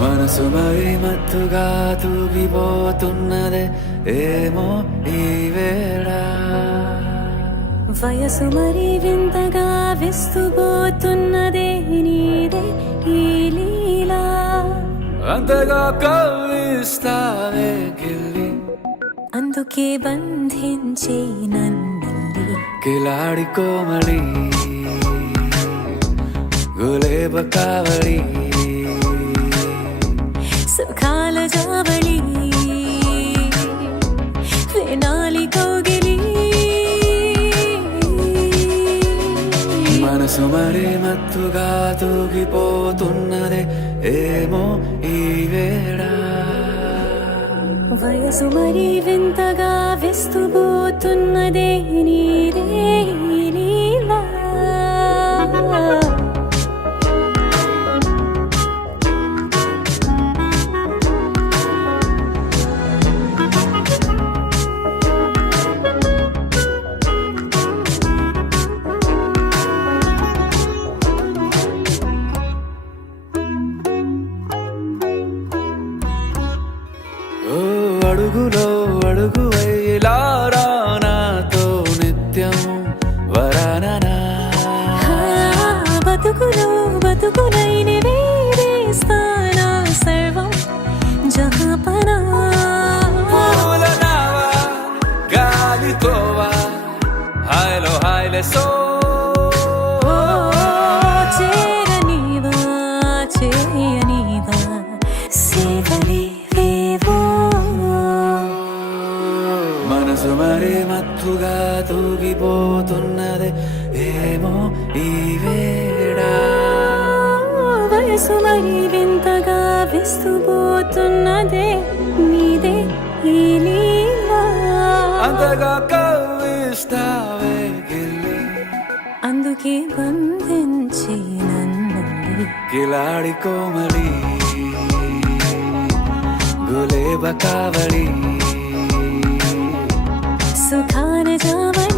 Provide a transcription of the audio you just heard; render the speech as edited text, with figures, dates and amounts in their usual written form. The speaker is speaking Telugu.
మనసు మరి మత్తుగా తూగిపోతున్నదే ఏమో ఈ వేళ, వయసు మరి వింతగా విస్తుపోతున్నదే నీదే ఈ లీలా. అంతగా కవ్విస్తావే గిల్లి, అందుకే బంధించే నన్ను కిలాడి కోమలి గులేబ కావడి, సుఖాల జావళి వేనాలి కౌగిలి. మనసు మరి మత్తుగా తూగిపోతున్నదే ఏమో ఈ వేళ, వయసు మరి వింతగా విస్తుపోతున్నదే నీదే ఈ లీలా. ఓ అడుగులో అడుగు వేలారా నాతో నిత్యం వరాననా, బతుకులో బతుకులైన వేరేస్తానా సర్వం జహాపనా. పూల నావా గాలితోవా హాయ్లో హాయ్లే సో, చేరనివా చేయనివా సేవలే వేవో. మనసు మరి మత్తుగా తూగిపోతున్నదే ఏమో ఈ వేళ, వయసు మరి వింతగా విస్తుపోతున్నదే నీదే ఈ లీలా. అంతగా కవ్విస్తావే గిల్లి, అందుకే బంధించి నన్ను కిలాడి కోమలి గులేబ కావడి, సుఖాన జావళి